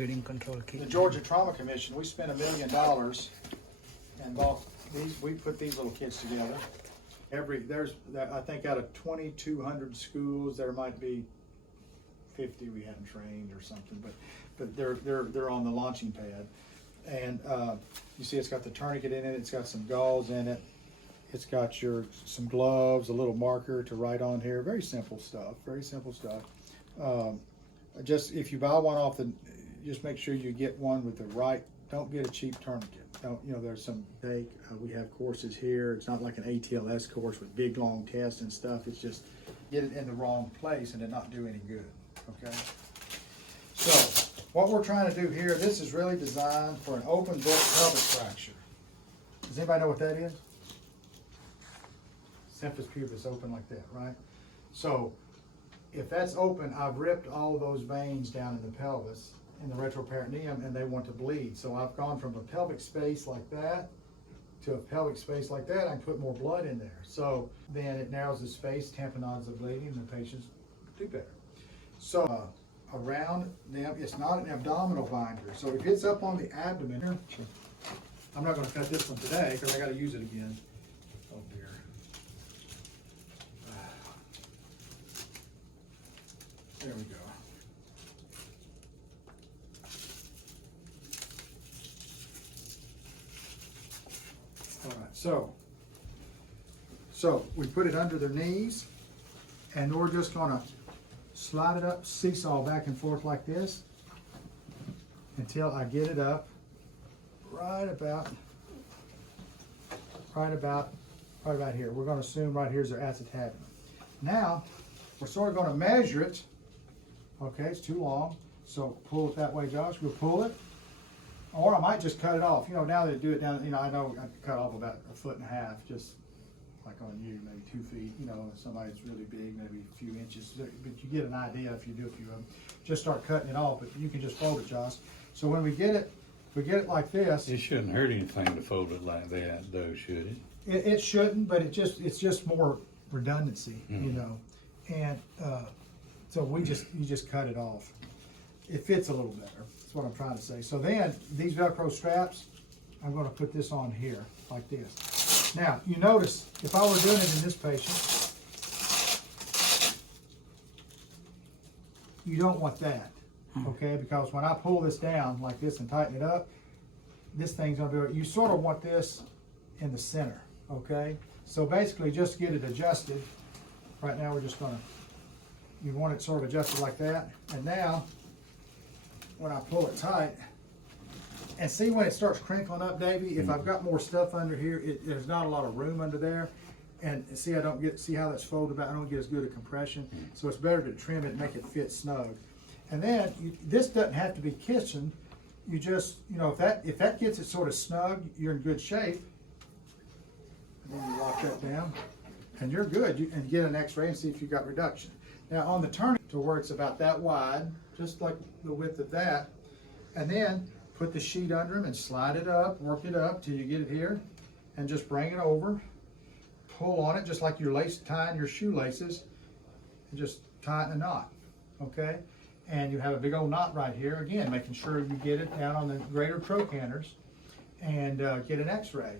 bleeding control kit. The Georgia Trauma Commission, we spent $1 million and bought these. We put these little kits together. I think out of 2,200 schools, there might be 50 we hadn't trained or something, but they're on the launching pad. And you see, it's got the tourniquet in it. It's got some gauze in it. It's got some gloves, a little marker to write on here. Very simple stuff. Very simple stuff. Just if you buy one off just make sure you get one with the right. Don't get a cheap tourniquet. Don't, there's some fake. We have courses here. It's not like an ATLS course with big long tests and stuff. It's just get it in the wrong place and it not do any good. Okay. So what we're trying to do here, this is really designed for an open book pelvic fracture. Does anybody know what that is? Symphysis pubis open like that, right? So if that's open, I've ripped all of those veins down in the pelvis, in the retroperitoneum, and they want to bleed. So I've gone from a pelvic space like that to a pelvic space like that. I can put more blood in there. So then it narrows the space, tamponades the bleeding, and the patients do better. So around them, it's not an abdominal binder. So if it's up on the abdomen, sure. I'm not going to cut this one today because I got to use it again. Oh dear. There we go. All right, so we put it under their knees, and we're just gonna slide it up, seesaw back and forth like this until I get it up right about here. We're gonna assume right here's their acetabulum. Now, we're sort of gonna measure it. Okay, it's too long, so pull it that way, Josh. We'll pull it. Or I might just cut it off. Now they do it down, I know I cut off about 1.5 feet, just like on you, maybe 2 feet. If somebody's really big, maybe a few inches. But you get an idea if you do a few of them. Just start cutting it off, but you can just fold it, Josh. So when we get it like this. It shouldn't hurt anything to fold it like that, though, should it? It shouldn't, but it's just more redundancy, And so you just cut it off. It fits a little better. That's what I'm trying to say. So then these Velcro straps, I'm going to put this on here like this. Now you notice if I were doing it in this patient, you don't want that, okay? Because when I pull this down like this and tighten it up, this thing's going to do it. You sort of want this in the center, okay? So basically just get it adjusted. Right now we're just going to, you want it sort of adjusted like that. And now when I pull it tight, and see when it starts crinkling up, Davey, if I've got more stuff under here, there's not a lot of room under there. And see, see how that's folded back? I don't get as good a compression. So it's better to trim it and make it fit snug. And then this doesn't have to be kissing. You just, if that gets it sort of snug, you're in good shape. And then you lock that down, and you're good. And get an X-ray and see if you've got reduction. Now on the turning to where it's about that wide, just like the width of that, and then put the sheet under them and slide it up, work it up till you get it here, and just bring it over, pull on it just like you're tying your shoelaces, and just tighten a knot, okay? And you have a big old knot right here, again, making sure you get it down on the greater trochanters and get an X-ray.